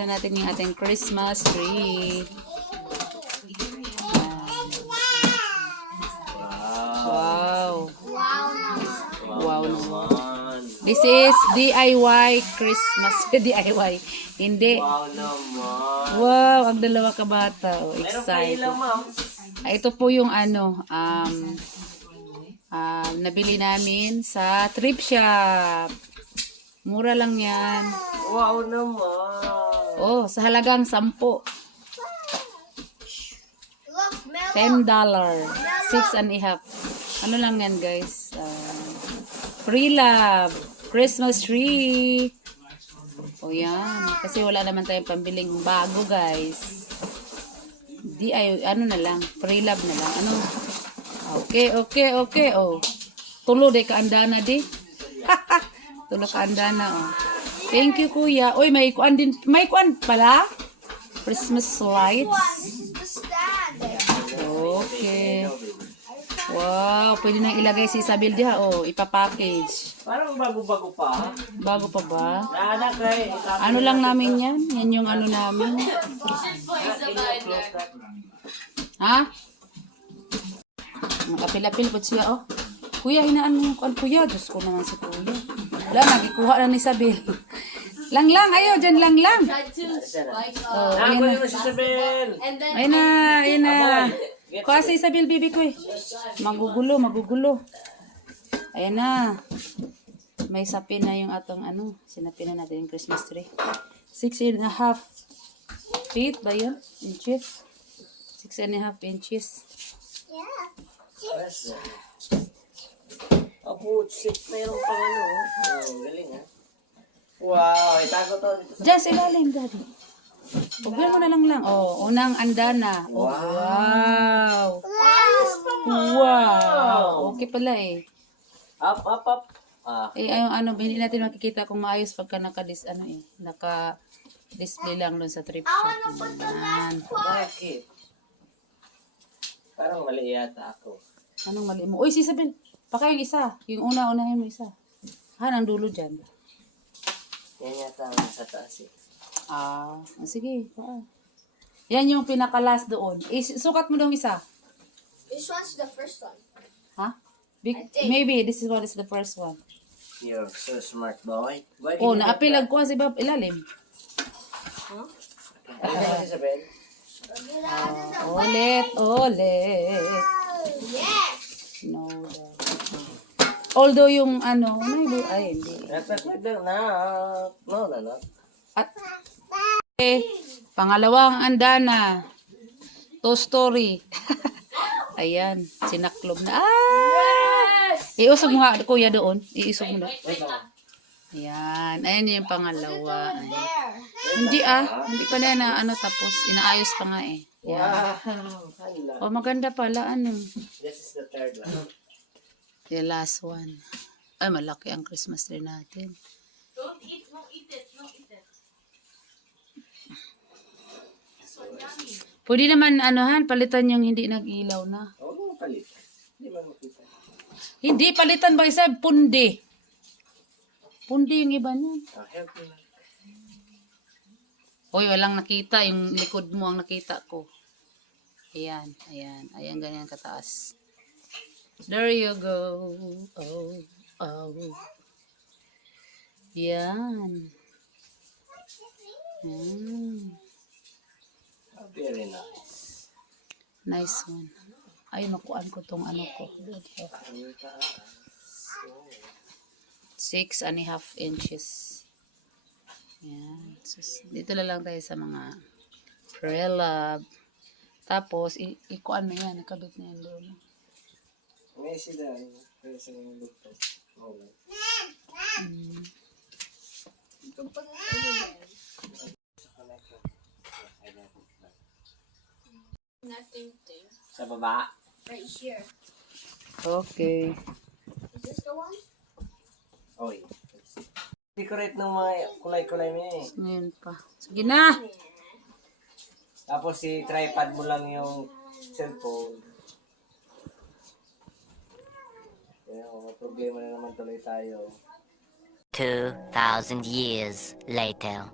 Na natin yung ating Christmas tree. Wow. Wow naman. This is DIY Christmas. DIY. Hindi. Wow naman. Wow, ang dalawa ka bata. Oh, excited. Ito po yung ano, nabili namin sa thrift shop. Mura lang yan. Wow naman. Oh, sa halagang 10. $10. 6.5. Ano lang yan, guys? Free love. Christmas tree. O yan. Kasi wala naman tayong pambiling bago, guys. Di ay, ano na lang. Free love na lang. Ano? Okay. Oh. Tulo de kaandana di. Tulo kaandana, oh. Thank you, kuya. Uy, may kuan din. May kuan pala. Christmas lights. Okay. Wow, pwede nang ilagay si Isabel diha, oh, ipapackage. Parang bago-bago pa. Bago pa ba? Naanak kay. Ano lang namin yan? Yan yung ano namin. Ha? Nakapil-apil po siya, oh. Kuya, hinaan mo yung kuan, kuya. Diyos ko naman si kuya. Wala, nagikuha na ni Isabel. Lang, ayaw, dyan lang. Oh, Ako ayan yung na. si Isabel. Ayun na. Kuha si Isabel, bibi ko eh. Magugulo. Ayan na. May sapin na yung atong ano. Sinapin na natin yung Christmas tree. 6.5 feet ba yun? Inches? 6.5 inches. Apo, shit, mayroon pang ano. Galing ha. Wow, itago to. Diyan sa ilalim, daddy. Pagbilan mo na lang. Oh, unang andana. Oh, wow. Wow. Okay pala eh. Up. Ayun, ano, hindi natin makikita kung maayos pagka naka-display lang doon sa thrift shop. Ayan. Bakit? Parang mali yata ako. Anong mali mo? Uy, si Isabel. Baka yung isa. Yung unahin mo isa. Ang dulo dyan. Yan yata ang sa taas eh. Sige. Yan yung pinaka-last doon. Sukat mo daw isa. Which one's the first one? Ha? Maybe this is what is the first one. You're so smart, boy. Oh, naapilag ko si Bob ilalim. Alam mo si Isabel? Ulit. Yes! No. Although yung ano, maybe, ay hindi. No. At pangalawang andana. Story. Ayan, sinaklob na. Iusog mo nga, kuya, doon. Iusog mo na. Ayan, ayan yung pangalawa. Ayan. Hindi hindi pa na tapos. Inaayos pa nga eh. Ayan. Wow. Oh, maganda pala, ano. This is the third one. The last one. Ay, malaki ang Christmas tree natin. Don't eat it. Pwede naman, palitan yung hindi nag-ilaw na. Oo, palit. Hindi man makita. Hindi, palitan ba isa? Pundi. Pundi yung iba niyan. Help me. Hoy, walang nakita. Yung likod mo ang nakita ko. Ayan. Ayan, ganyan kataas. There you go. Oh. Yan. Very nice. Nice one. Ay, makuan ko tong ano ko. 6.5 inches. Yan. So, dito na lang tayo sa mga pre-love. Tapos, ikuan mo yan. Nakabit na yan doon. May sila. Pero sa mga luto. Nothing thing. Sa baba. Right here. Okay. Is this the one? Oy. Decorate ng mga kulay-kulay mo eh. Ngayon pa. Sige na. Tapos si tripod mo lang yung cellphone. Kaya may problema na naman tuloy tayo. 2,000 years later.